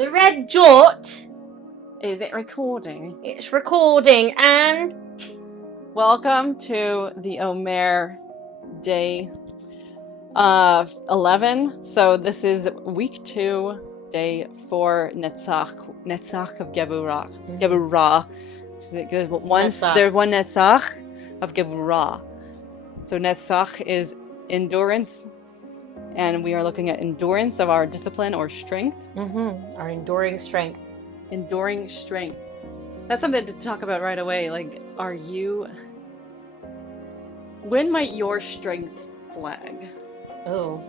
The red jort. Is it recording? It's recording, and welcome to the Omer day 11. So this is week 2, day 4, Netzach of Gevurah. Gevurah. There's one Netzach of Gevurah. So Netzach is endurance, and we are looking at endurance of our discipline or strength. Our enduring strength. Enduring strength. That's something to talk about right away. Like, when might your strength flag? Oh,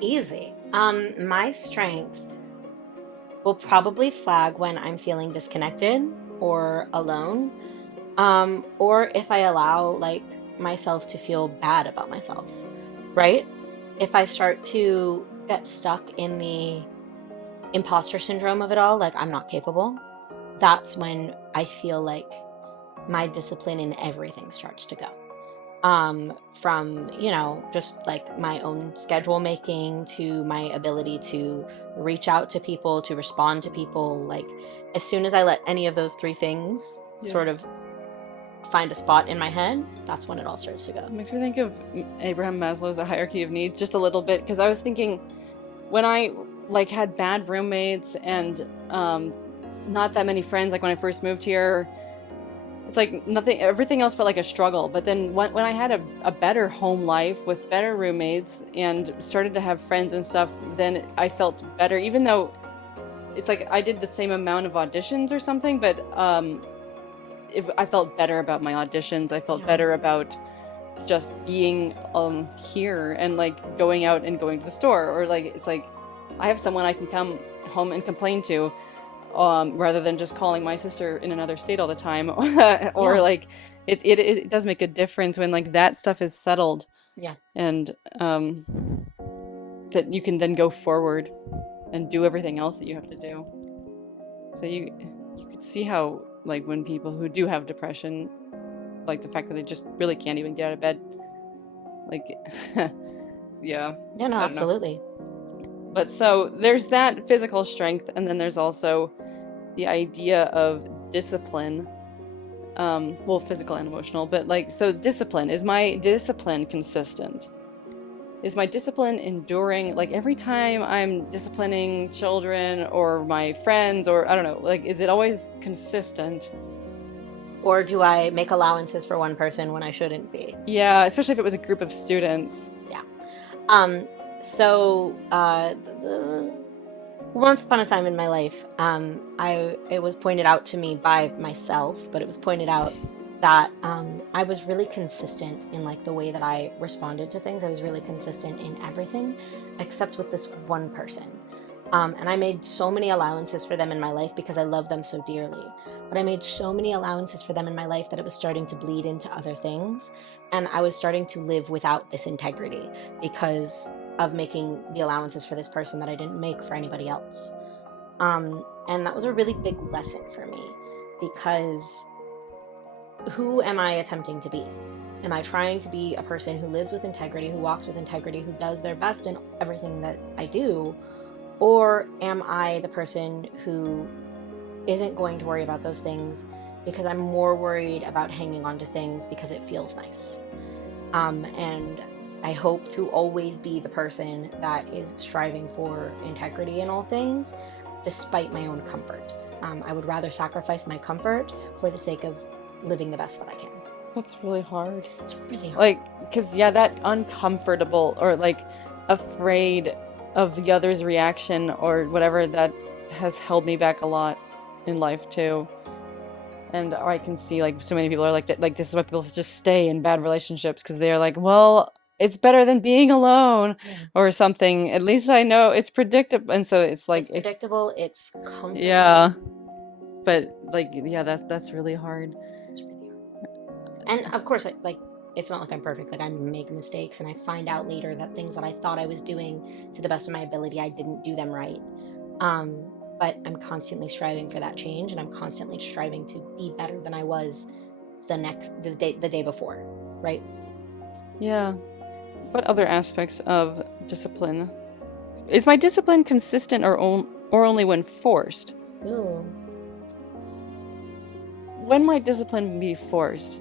easy. My strength will probably flag when I'm feeling disconnected or alone, or if I allow myself to feel bad about myself, right? If I start to get stuck in the imposter syndrome of it all, like I'm not capable, that's when I feel like my discipline in everything starts to go. From, just like my own schedule making to my ability to reach out to people, to respond to people. Like, as soon as I let any of those 3 things sort of find a spot in my head, that's when it all starts to go. It makes me think of Abraham Maslow's A Hierarchy of Needs just a little bit, because I was thinking when I had bad roommates and not that many friends, like when I first moved here, it's like everything else felt like a struggle. But then when I had a better home life with better roommates and started to have friends and stuff, then I felt better, even though it's like I did the same amount of auditions or something, but I felt better about my auditions. I felt better about just being here and going out and going to the store, or it's like I have someone I can come home and complain to, rather than just calling my sister in another state all the time, or it does make a difference when that stuff is settled. Yeah. And that you can then go forward and do everything else that you have to do. So you could see how when people who do have depression, the fact that they just really can't even get out of bed, yeah. Yeah, no, absolutely. But so there's that physical strength, and then there's also the idea of discipline. Physical and emotional, but so discipline. Is my discipline consistent? Is my discipline enduring? Every time I'm disciplining children or my friends, or I don't know, is it always consistent? Or do I make allowances for one person when I shouldn't be? Yeah, especially if it was a group of students. Yeah. So once upon a time in my life, it was pointed out to me by myself, but it was pointed out that I was really consistent in the way that I responded to things. I was really consistent in everything, except with this one person. And I made so many allowances for them in my life because I love them so dearly. But I made so many allowances for them in my life that it was starting to bleed into other things. And I was starting to live without this integrity because of making the allowances for this person that I didn't make for anybody else. And that was a really big lesson for me, because who am I attempting to be? Am I trying to be a person who lives with integrity, who walks with integrity, who does their best in everything that I do? Or am I the person who isn't going to worry about those things because I'm more worried about hanging on to things because it feels nice? And I hope to always be the person that is striving for integrity in all things, despite my own comfort. I would rather sacrifice my comfort for the sake of living the best that I can. That's really hard. It's really hard. Because that uncomfortable or afraid of the other's reaction or whatever, that has held me back a lot in life too. And I can see so many people are that. This is why people just stay in bad relationships, because they're well, it's better than being alone, or something. At least I know it's predictable, and so it's it's predictable. It's comfortable. Yeah, but that's really hard. It's really hard. And of course, it's not I'm perfect. I make mistakes, and I find out later that things that I thought I was doing to the best of my ability, I didn't do them right. But I'm constantly striving for that change, and I'm constantly striving to be better than I was the day before, right? Yeah. What other aspects of discipline? Is my discipline consistent or or only when forced? Ooh. When might discipline be forced?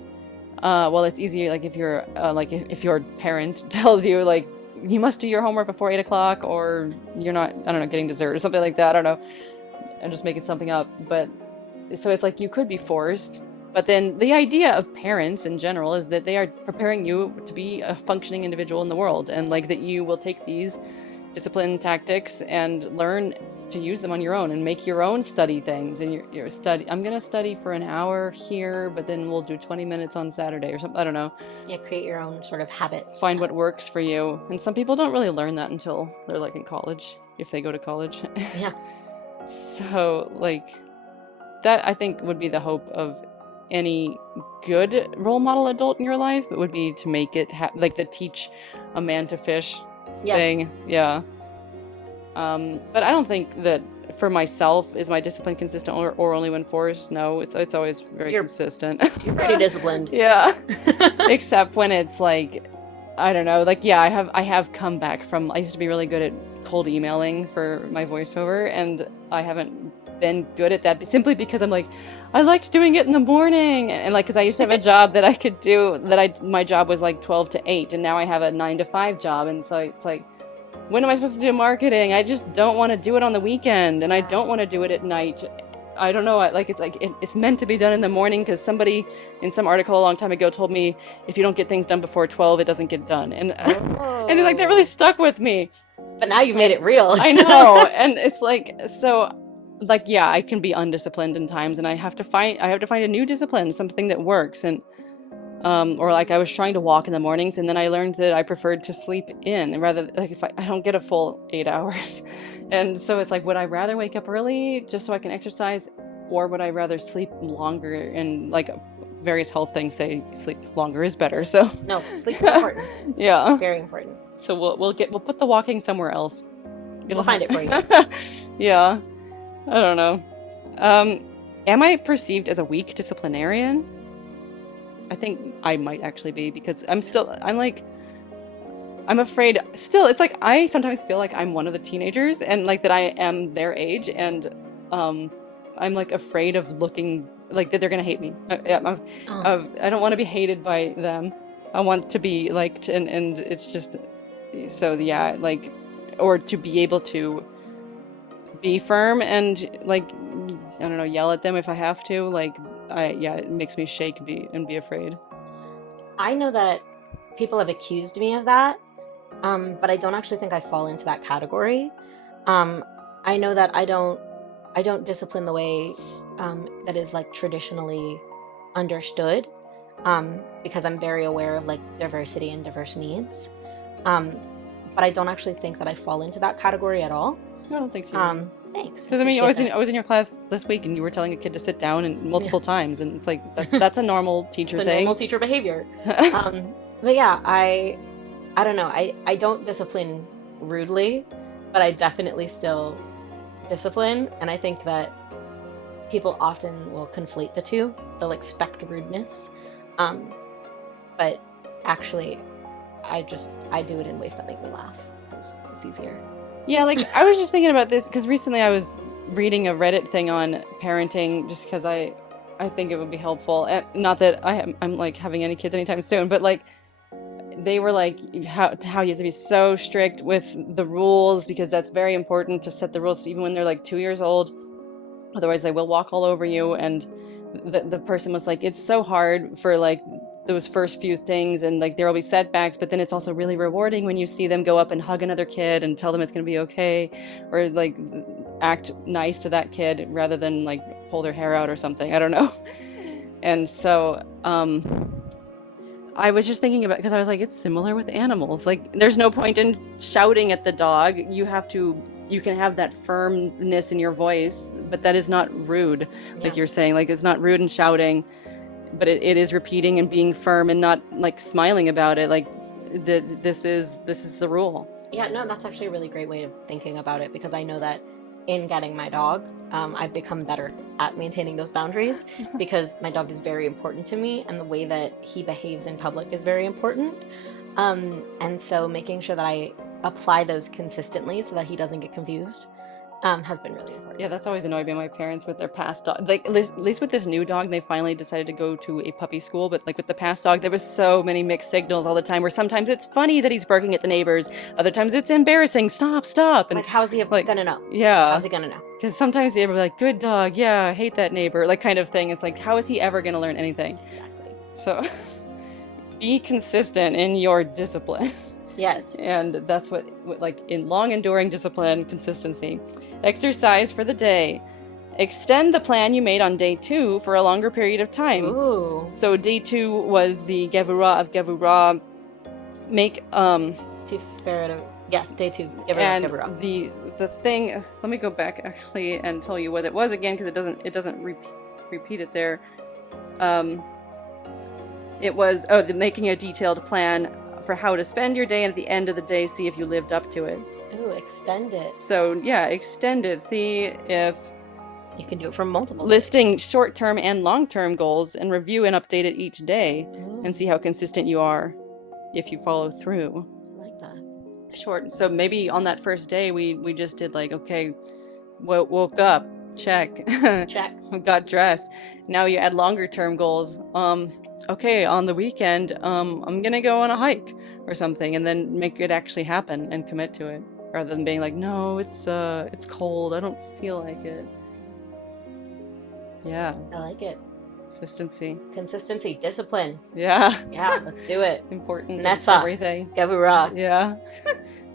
Well, it's easier, like, if you're, if your parent tells you, like, you must do your homework before 8 o'clock, or you're not, I don't know, getting dessert or something like that. I don't know. I'm just making something up. But, so it's like you could be forced. But then the idea of parents in general is that they are preparing you to be a functioning individual in the world, and, like, that you will take these discipline tactics and learn to use them on your own and make your own study things. And your study, I'm gonna study for an hour here, but then we'll do 20 minutes on Saturday or something. I don't know. Yeah, create your own sort of habits. Find what works for you. And some people don't really learn that until they're, like, in college, if they go to college. Yeah. So, like, that I think would be the hope of any good role model adult in your life. It would be to make it like the teach a man to fish thing. Yeah. But I don't think that for myself is my discipline consistent or only when forced. No, it's always very consistent. You're pretty disciplined. Yeah. Except when it's like, I don't know, like, yeah, I have come back from, I used to be really good at cold emailing for my voiceover, and I haven't been good at that simply because I'm like, I liked doing it in the morning, and like, because I used to have a job that I could do, my job was like 12 to 8, and now I have a 9 to 5 job, and so it's like, when am I supposed to do marketing? I just don't want to do it on the weekend, and I don't want to do it at night. I don't know, it's meant to be done in the morning, because somebody in some article a long time ago told me if you don't get things done before 12, it doesn't get done, and and it's like, that really stuck with me. But now you've made it real. I know, and it's like, so, like, yeah, I can be undisciplined in times, and I have to find a new discipline, something that works. And or like, I was trying to walk in the mornings, and then I learned that I preferred to sleep in, and rather, like, if I don't get a full 8 hours. And so it's like, would I rather wake up early just so I can exercise, or would I rather sleep longer? And, like, various health things say sleep longer is better. So no, sleep is important. Yeah, very important. So we'll put the walking somewhere else. We'll find it for you. Yeah. I don't know. Am I perceived as a weak disciplinarian? I think I might actually be, because I'm afraid still. It's like, I sometimes feel like I'm one of the teenagers, and, like, that I am their age, and I'm, like, afraid of looking like that they're gonna hate me. I don't want to be hated by them. I want to be liked, and it's just, so yeah, like, or to be able to be firm and, like, I don't know, yell at them if I have to. Like, it makes me shake and be afraid. I know that people have accused me of that, but I don't actually think I fall into that category. I know that I don't discipline the way that is, like, traditionally understood, because I'm very aware of, like, diversity and diverse needs. But I don't actually think that I fall into that category at all. I don't think so. Thanks. Because, I mean, I was in your class this week, and you were telling a kid to sit down and multiple times, and it's like, that's a normal teacher thing. Normal teacher behavior. But yeah, I don't know. I don't discipline rudely, but I definitely still discipline, and I think that people often will conflate the two. They'll expect rudeness, but actually, I do it in ways that make me laugh, because it's easier. Yeah, like, I was just thinking about this, because recently I was reading a Reddit thing on parenting, just because I think it would be helpful. And not that I'm like having any kids anytime soon, but, like, they were like, how you have to be so strict with the rules, because that's very important to set the rules even when they're, like, 2 years old. Otherwise, they will walk all over you. And the person was like, it's so hard for, like, those first few things, and, like, there will be setbacks, but then it's also really rewarding when you see them go up and hug another kid and tell them it's going to be okay, or, like, act nice to that kid rather than, like, pull their hair out or something. I don't know. And so I was just thinking about, because I was like, it's similar with animals. Like, there's no point in shouting at the dog. You can have that firmness in your voice, but that is not rude. Yeah. Like you're saying, like, it's not rude in shouting, but it is repeating and being firm and not, like, smiling about it. Like, this is the rule. Yeah, no, that's actually a really great way of thinking about it, because I know that in getting my dog, I've become better at maintaining those boundaries, because my dog is very important to me, and the way that he behaves in public is very important. And so making sure that I apply those consistently so that he doesn't get confused has been really important. Yeah, that's always annoyed me, my parents with their past dog. Like, at least with this new dog, they finally decided to go to a puppy school. But like with the past dog, there was so many mixed signals all the time. Where sometimes it's funny that he's barking at the neighbors, other times it's embarrassing. Stop! And Like, how's he like, gonna know? yeah, How's he gonna know? because sometimes they're like, "Good dog, yeah, I hate that neighbor," like kind of thing. It's like, how is he ever gonna learn anything? Exactly. So, be consistent in your discipline. Yes. And that's what like in long enduring discipline, consistency. Exercise for the day. Extend the plan you made on day 2 for a longer period of time. Ooh. So day 2 was the Gevurah of Gevurah. Make Yes, day 2. and Gevurah. the thing. Let me go back actually and tell you what it was again, because it doesn't repeat it there. It was making a detailed plan for how to spend your day, and at the end of the day, see if you lived up to it. Ooh, extend it. So yeah, extend it. See if You can do it for multiple listing short-term and long-term goals, and review and update it each day, Ooh, and see how consistent you are if you follow through. I like that. Short. So maybe on that first day we just did like, okay, woke up, check, Check. got dressed. Now you add longer-term goals. Okay, on the weekend, I'm gonna go on a hike or something, and then make it actually happen and commit to it, rather than being like, no, it's cold, I don't feel like it. Yeah. I like it. Consistency, Discipline. yeah. Yeah, let's do it. Important. Netzach. Everything. Gevurah. Yeah.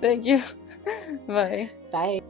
Thank you. Bye. Bye.